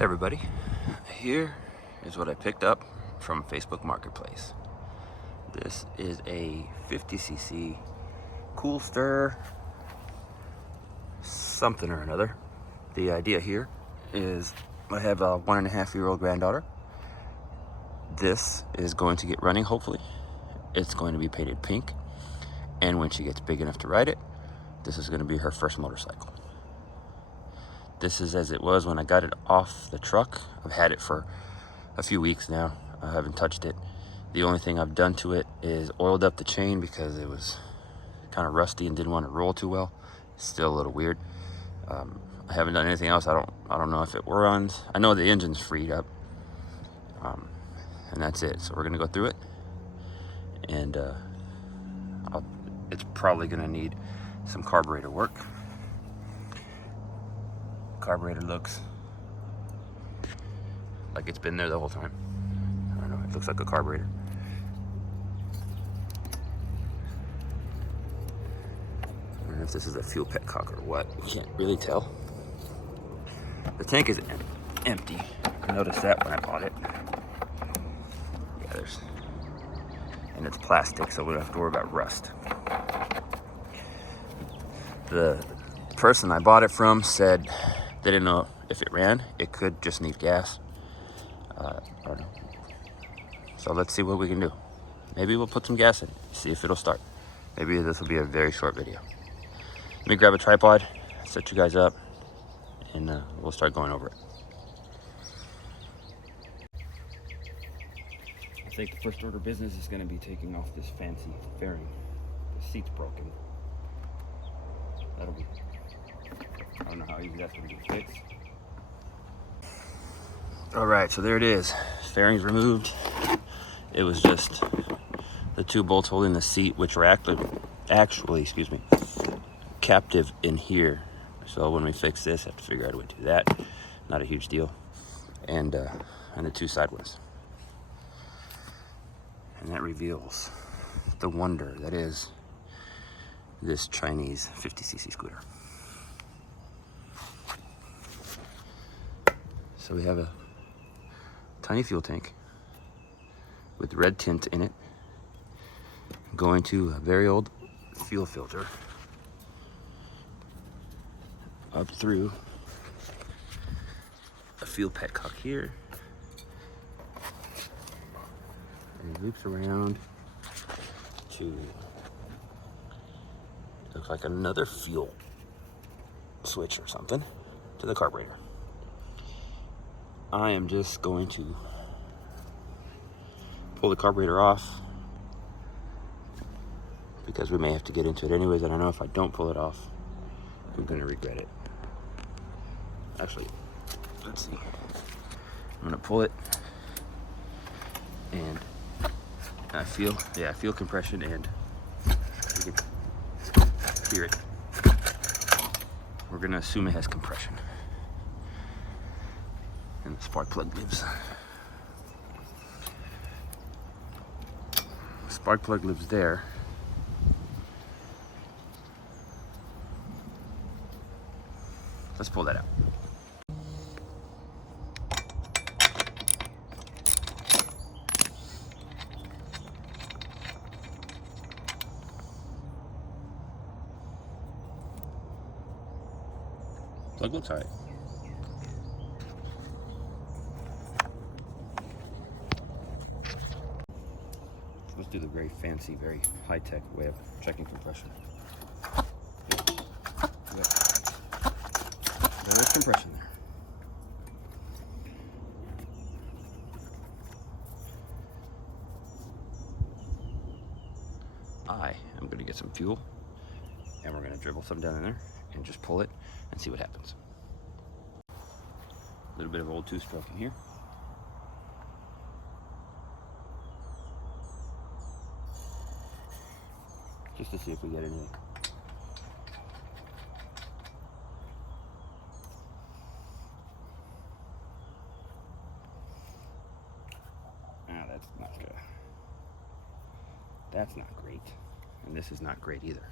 Hey everybody, here is what I picked up from Facebook Marketplace. This is a 50cc Coolster something or another. The idea here is I have a 1.5-year-old granddaughter. This is going to get running, hopefully. It's going to be painted pink, and when she gets big enough to ride it, this is going to be her first motorcycle. This is as it was when I got it off the truck. I've had it for a few weeks now. I haven't touched it. The only thing I've done to it is oiled up the chain because it was kind of rusty and didn't want to roll too well. It's still a little weird. I haven't done anything else. I don't know if it runs. I know the engine's freed up, and that's it. So we're gonna go through it, and it's probably gonna need some carburetor work. Carburetor looks like it's been there the whole time. I don't know, it looks like a carburetor. I don't know if this is a fuel petcock or what. You can't really tell. The tank is empty. I noticed that when I bought it. Yeah, and it's plastic, so we don't have to worry about rust. The person I bought it from said they didn't know if it ran. It could just need gas. I don't know. So let's see what we can do. Maybe we'll put some gas in, see if it'll start. Maybe this will be a very short video. Let me grab a tripod, set you guys up, and we'll start going over it. I think the first order of business is going to be taking off this fancy fairing. The seat's broken. That'll be, I don't know how easy that's going to be fixed. All right, so there it is. Fairing's removed. It was just the two bolts holding the seat, which were actually, captive in here. So when we fix this, I have to figure out a way to do that. Not a huge deal. And the two side ones. And that reveals the wonder that is this Chinese 50cc scooter. So we have a tiny fuel tank with red tint in it, going to a very old fuel filter up through a fuel petcock here, and it loops around to, looks like another fuel switch or something, to the carburetor. I am just going to pull the carburetor off because we may have to get into it anyways, and I know if I don't pull it off, I'm gonna regret it. Actually, let's see. I'm gonna pull it, and I feel compression, and you can hear it. We're gonna assume it has compression. And the spark plug lives. Spark plug lives there. Let's pull that out. Plug looks all right. Let's do the very fancy, very high-tech way of checking compression. There's compression there. I am going to get some fuel, and we're going to dribble some down in there and just pull it and see what happens. A little bit of old two-stroke in here. Just to see if we get anything. That's not good. That's not great. And this is not great either.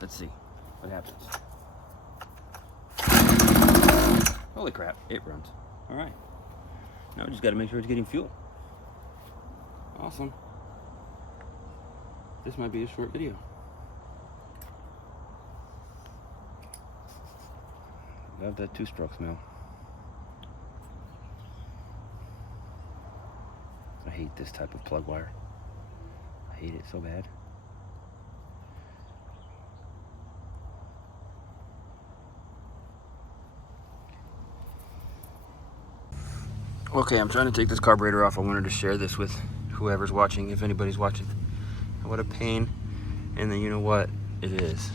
Let's see what happens. Holy crap, it runs. All right. Now we just got to make sure it's getting fuel. Awesome. This might be a short video. Love that 2-stroke smell. I hate this type of plug wire. I hate it so bad. Okay, I'm trying to take this carburetor off. I wanted to share this with whoever's watching, if anybody's watching. What a pain. And then you know what it is.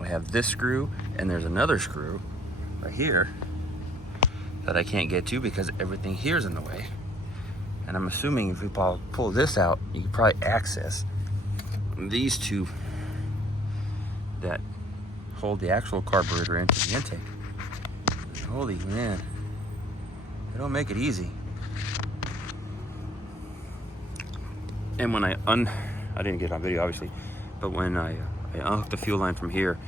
I have this screw, and there's another screw right here that I can't get to because everything here is in the way. And I'm assuming if we pull this out, you can probably access these two that hold the actual carburetor into the intake. Holy man. They don't make it easy. And when I didn't get it on video obviously, but when I unhooked the fuel line from here,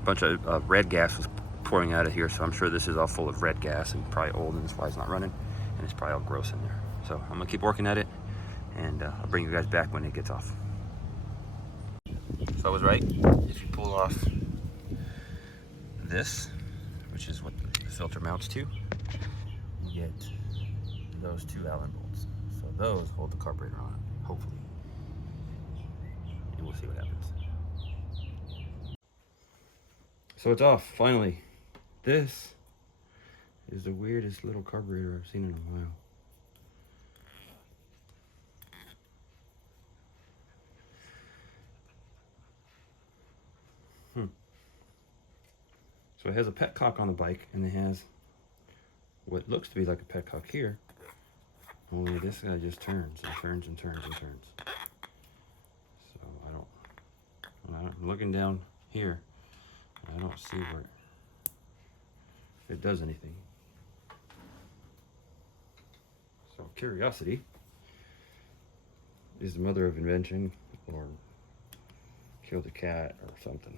a bunch of red gas was pouring out of here, so I'm sure this is all full of red gas and probably old, and that's why it's not running, and it's probably all gross in there. So I'm gonna keep working at it, and I'll bring you guys back when it gets off. So I was right. If you pull off this, which is what the filter mounts to, you get those 2 Allen bolts. So those hold the carburetor on, hopefully. And we'll see what happens. So it's off, finally. This is the weirdest little carburetor I've seen in a while. So it has a petcock on the bike, and it has what looks to be like a petcock here, only this guy just turns and turns and turns and turns. So I'm looking down here, I don't see where it does anything. So curiosity is the mother of invention, or killed a cat or something.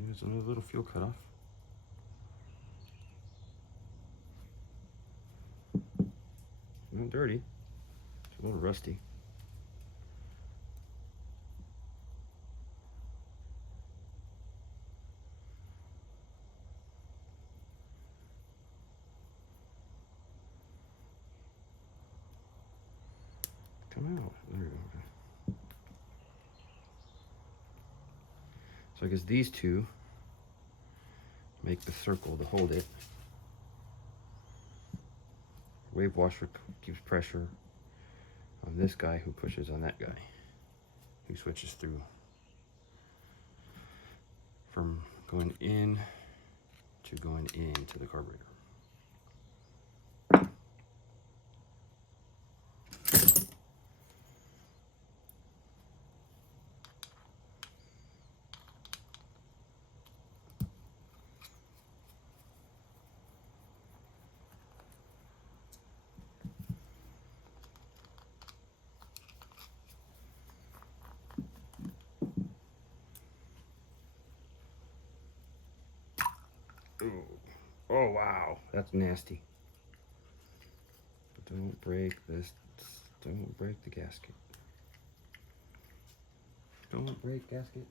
There's another little fuel cutoff. Not dirty, it's a little rusty. Come out, there we go. So I guess these two make the circle to hold it. Wave washer keeps pressure on this guy who pushes on that guy, who switches through from going in to going into the carburetor. Ooh. Oh wow, that's nasty. Don't break this. Don't break the gasket. Don't break gasket.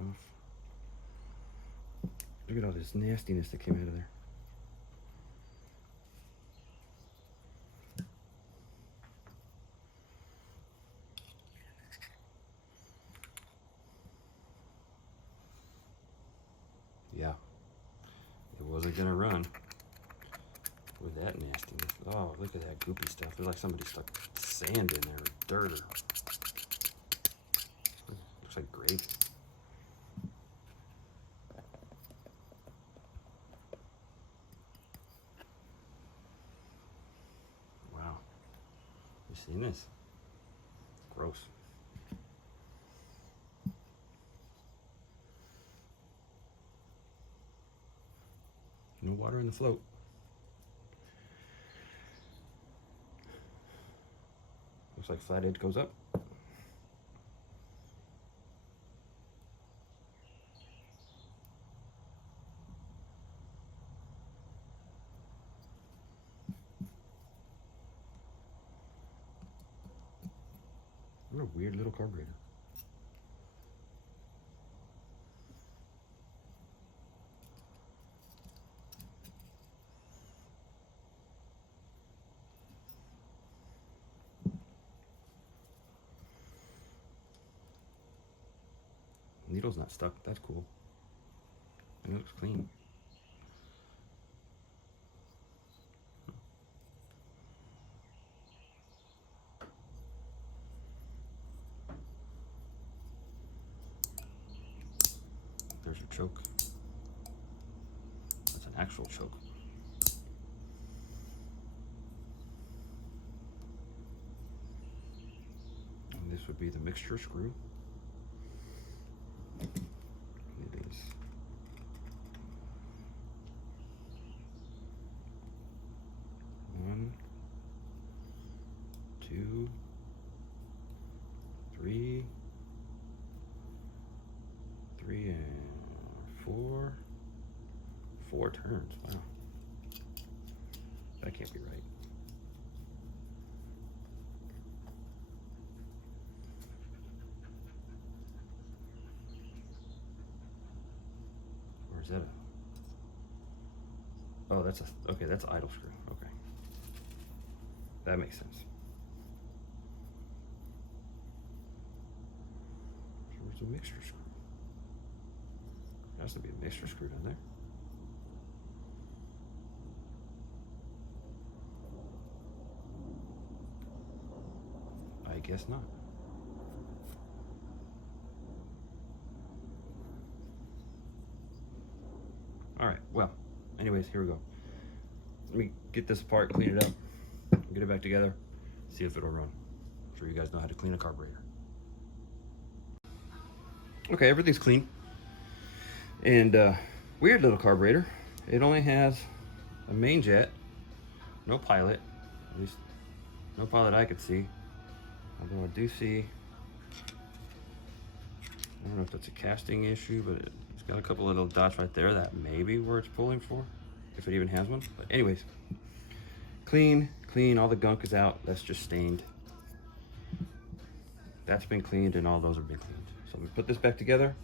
Off. Look at all this nastiness that came out of there. Yeah, it was a really gonna run with that nastiness. Oh, look at that goopy stuff. It's like somebody stuck sand in there, or dirt, or looks like gravy. Wow, you seen this? Gross. No water in the float. Looks like flat edge goes up. What a weird little carburetor. Needle's not stuck. That's cool. And it looks clean. There's your choke. That's an actual choke. And this would be the mixture screw. It is. One, two, three, and four. 4 turns. Wow. That can't be right. Or is that a... Oh, that's a... Okay, that's idle screw. Okay. That makes sense. So where's the mixture screw? There has to be a mixture screw down there. I guess not. All right, well, anyways, here we go. Let me get this apart, clean it up, get it back together, see if it'll run. I'm sure you guys know how to clean a carburetor. Okay, everything's clean. And weird little carburetor. It only has a main jet, no pilot, at least no pilot I could see. Although I do see, I don't know if that's a casting issue, but it's got a couple little dots right there. That may be where it's pulling for, if it even has one. But anyways, clean, all the gunk is out. That's just stained. That's been cleaned, and all those have been cleaned. So we put this back together.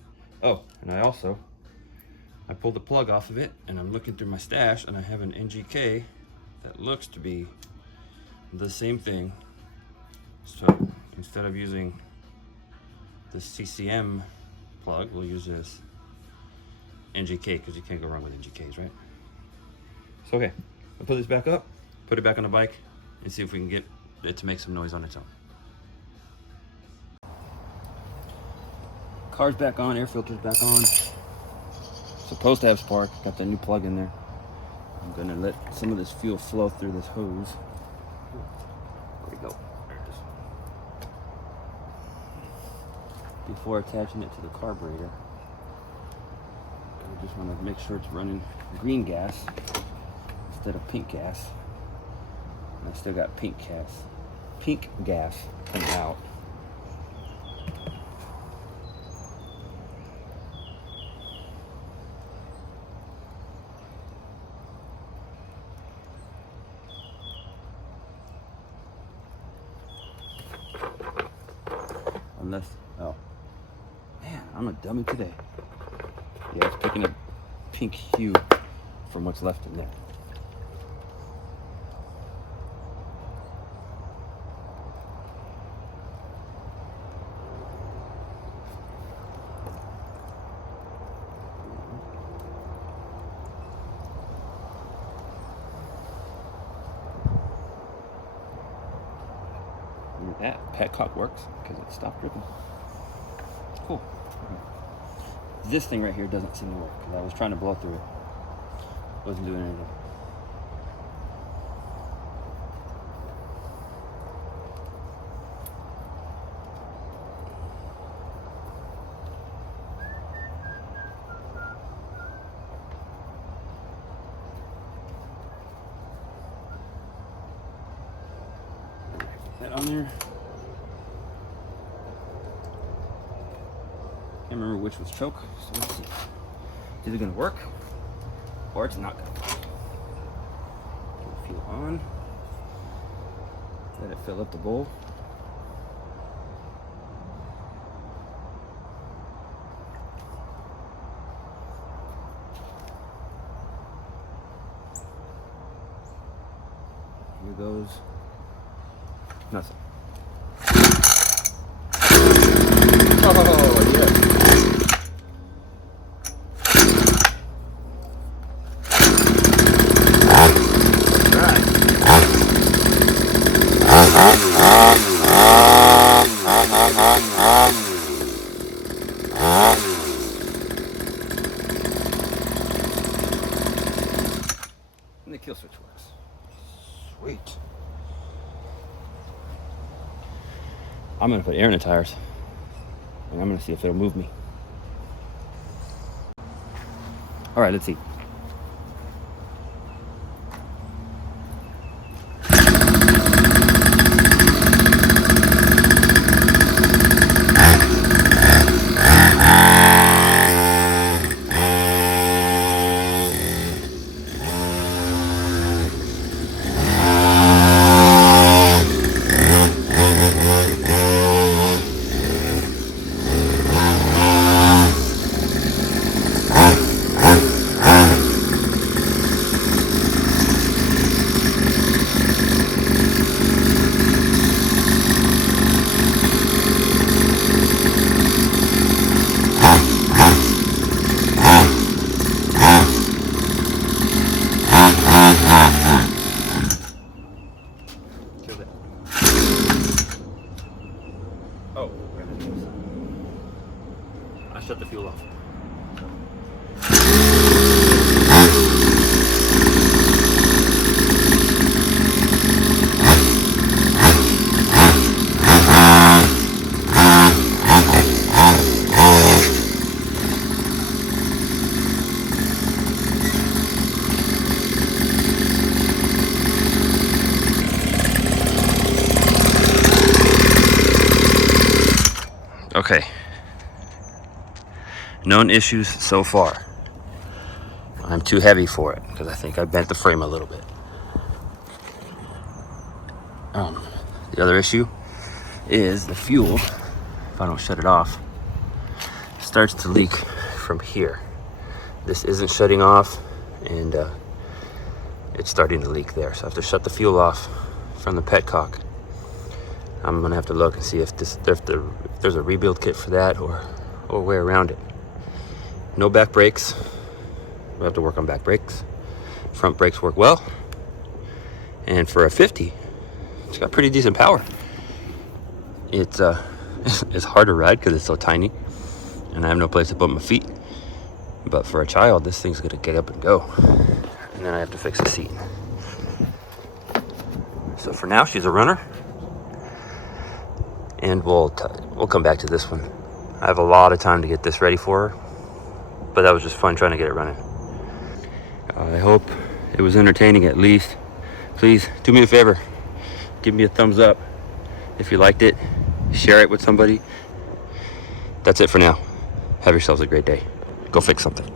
Oh, and I pulled the plug off of it, and I'm looking through my stash, and I have an NGK that looks to be the same thing. So instead of using the CCM plug, we'll use this NGK, because you can't go wrong with NGKs, right? So okay, I'll put this back up, put it back on the bike, and see if we can get it to make some noise on its own. Car's back on, air filter's back on. Supposed to have spark, got the new plug in there. I'm gonna let some of this fuel flow through this hose. There we go. There it is. Before attaching it to the carburetor, I just want to make sure it's running green gas instead of pink gas. And I still got pink gas coming out. Unless, oh, man, I'm a dummy today. Yeah, it's picking up pink hue from what's left in there. And that petcock works because it stopped dripping. Cool. This thing right here doesn't seem to work because I was trying to blow through it. Wasn't doing anything. That on there. Can't remember which was choke, so let's see. It's either gonna work or it's not gonna work. Get the fuel on. Let it fill up the bowl. Here goes nothing. Oh, yes. And the kill switch works. Sweet. I'm gonna put air in the tires and I'm gonna see if it'll move me. All right, let's see. Oh, I shut the fuel off. Okay. Known issues so far. I'm too heavy for it because I think I bent the frame a little bit. The other issue is the fuel, if I don't shut it off, starts to leak from here. This isn't shutting off and it's starting to leak there. So I have to shut the fuel off from the petcock. I'm gonna have to look and see if there's a rebuild kit for that or a way around it. No back brakes. We'll have to work on back brakes. Front brakes work well. And for a 50, it's got pretty decent power. It's it's hard to ride because it's so tiny and I have no place to put my feet. But for a child, this thing's gonna get up and go. And then I have to fix the seat. So for now, she's a runner. And we'll come back to this one. I have a lot of time to get this ready for her, but that was just fun trying to get it running. I hope it was entertaining at least. Please do me a favor, give me a thumbs up if you liked it, share it with somebody. That's it for now. Have yourselves a great day. Go fix something.